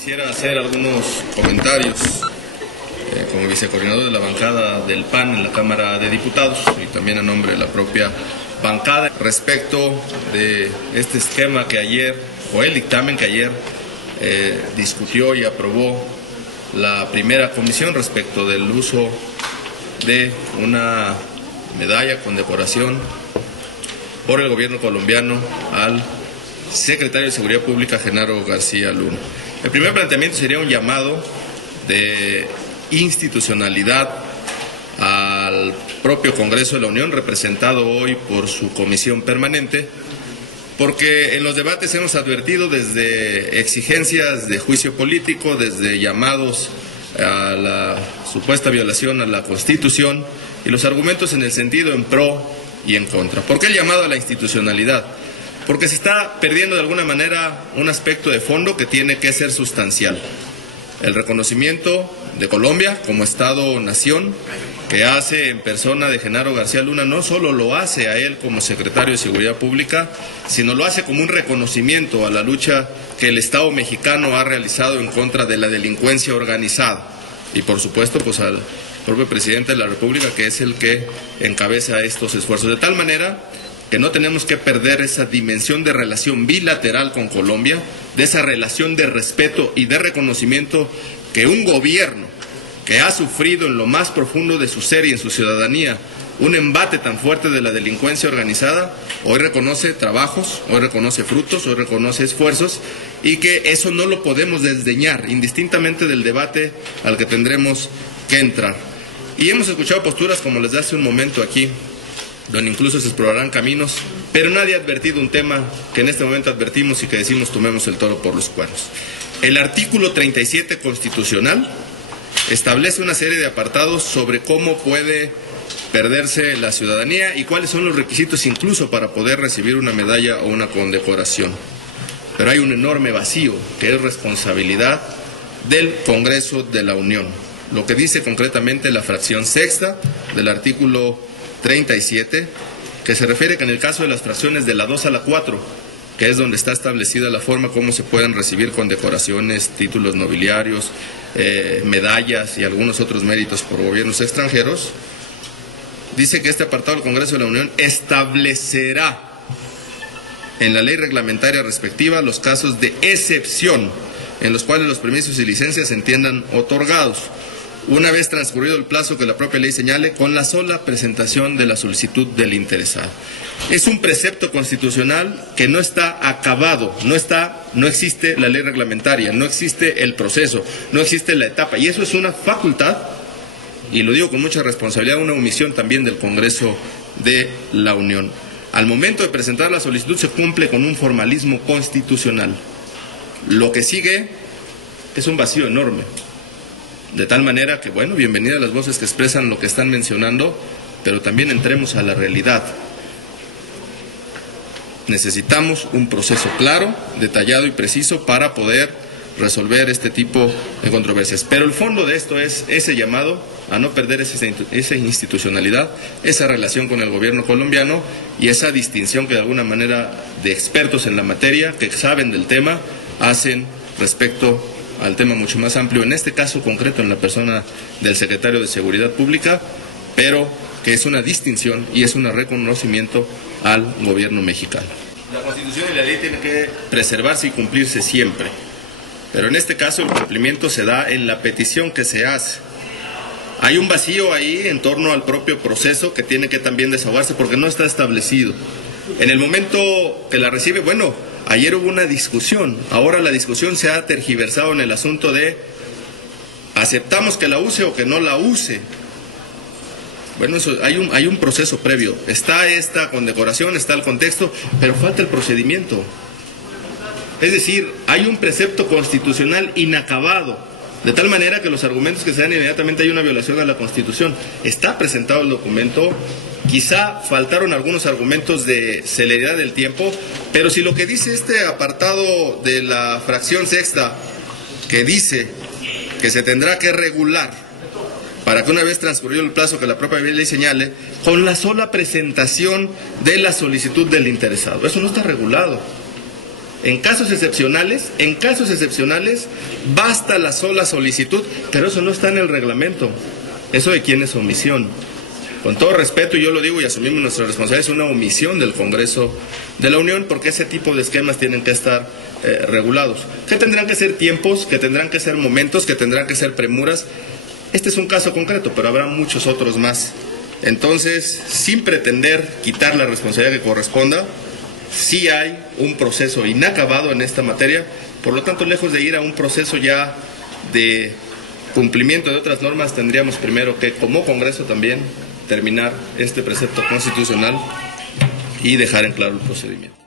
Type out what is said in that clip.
Quisiera hacer algunos comentarios como vicecoordinador de la bancada del PAN en la Cámara de Diputados y también a nombre de la propia bancada respecto de este esquema que ayer, o el dictamen que ayer discutió y aprobó la primera comisión respecto del uso de una medalla condecoración por el gobierno colombiano al secretario de Seguridad Pública, Genaro García Luna. El primer planteamiento sería un llamado de institucionalidad al propio Congreso de la Unión, representado hoy por su comisión permanente, porque en los debates hemos advertido desde exigencias de juicio político, desde llamados a la supuesta violación a la Constitución y los argumentos en el sentido en pro y en contra. ¿Por qué el llamado a la institucionalidad? Porque se está perdiendo de alguna manera un aspecto de fondo que tiene que ser sustancial. El reconocimiento de Colombia como Estado-nación que hace en persona de Genaro García Luna, no solo lo hace a él como secretario de Seguridad Pública, sino lo hace como un reconocimiento a la lucha que el Estado mexicano ha realizado en contra de la delincuencia organizada. Y por supuesto, pues al propio presidente de la República, que es el que encabeza estos esfuerzos. De tal manera que no tenemos que perder esa dimensión de relación bilateral con Colombia, de esa relación de respeto y de reconocimiento que un gobierno que ha sufrido en lo más profundo de su ser y en su ciudadanía un embate tan fuerte de la delincuencia organizada, hoy reconoce trabajos, hoy reconoce frutos, hoy reconoce esfuerzos, y que eso no lo podemos desdeñar, indistintamente del debate al que tendremos que entrar. Y hemos escuchado posturas como les de hace un momento aquí, donde incluso se explorarán caminos, pero nadie ha advertido un tema que en este momento advertimos y que decimos tomemos el toro por los cuernos. El artículo 37 constitucional establece una serie de apartados sobre cómo puede perderse la ciudadanía y cuáles son los requisitos incluso para poder recibir una medalla o una condecoración. Pero hay un enorme vacío que es responsabilidad del Congreso de la Unión. Lo que dice concretamente la fracción sexta del artículo 37, que se refiere que en el caso de las fracciones de la 2 a la 4, que es donde está establecida la forma como se pueden recibir condecoraciones, títulos nobiliarios, medallas y algunos otros méritos por gobiernos extranjeros, dice que este apartado del Congreso de la Unión establecerá en la ley reglamentaria respectiva los casos de excepción en los cuales los permisos y licencias se entiendan otorgados, una vez transcurrido el plazo que la propia ley señale, con la sola presentación de la solicitud del interesado. Es un precepto constitucional que no está acabado, no existe la ley reglamentaria, no existe el proceso, no existe la etapa, y eso es una facultad, y lo digo con mucha responsabilidad, una omisión también del Congreso de la Unión. Al momento de presentar la solicitud se cumple con un formalismo constitucional. Lo que sigue es un vacío enorme. De tal manera que, bueno, bienvenidas las voces que expresan lo que están mencionando, pero también entremos a la realidad. Necesitamos un proceso claro, detallado y preciso para poder resolver este tipo de controversias. Pero el fondo de esto es ese llamado a no perder esa institucionalidad, esa relación con el gobierno colombiano y esa distinción que de alguna manera de expertos en la materia, que saben del tema, hacen respecto al tema mucho más amplio, en este caso concreto en la persona del secretario de Seguridad Pública, pero que es una distinción y es un reconocimiento al gobierno mexicano. La Constitución y la ley tienen que preservarse y cumplirse siempre, pero en este caso el cumplimiento se da en la petición que se hace. Hay un vacío ahí en torno al propio proceso que tiene que también desahogarse porque no está establecido. En el momento que la recibe, bueno, ayer hubo una discusión, ahora la discusión se ha tergiversado en el asunto de ¿aceptamos que la use o que no la use? Bueno, eso, hay un proceso previo, está esta condecoración, está el contexto, pero falta el procedimiento. Es decir, hay un precepto constitucional inacabado, de tal manera que los argumentos que se dan inmediatamente hay una violación a la Constitución. Está presentado el documento. Quizá faltaron algunos argumentos de celeridad del tiempo, pero si lo que dice este apartado de la fracción sexta, que dice que se tendrá que regular para que una vez transcurrido el plazo que la propia ley señale, con la sola presentación de la solicitud del interesado. Eso no está regulado. En casos excepcionales, basta la sola solicitud, pero eso no está en el reglamento. Eso de quién es omisión. Con todo respeto, y yo lo digo y asumimos nuestra responsabilidad, es una omisión del Congreso de la Unión, porque ese tipo de esquemas tienen que estar regulados. Que tendrán que ser tiempos, que tendrán que ser momentos, que tendrán que ser premuras. Este es un caso concreto, pero habrá muchos otros más. Entonces, sin pretender quitar la responsabilidad que corresponda, sí hay un proceso inacabado en esta materia, por lo tanto, lejos de ir a un proceso ya de cumplimiento de otras normas, tendríamos primero que, como Congreso también, terminar este precepto constitucional y dejar en claro el procedimiento.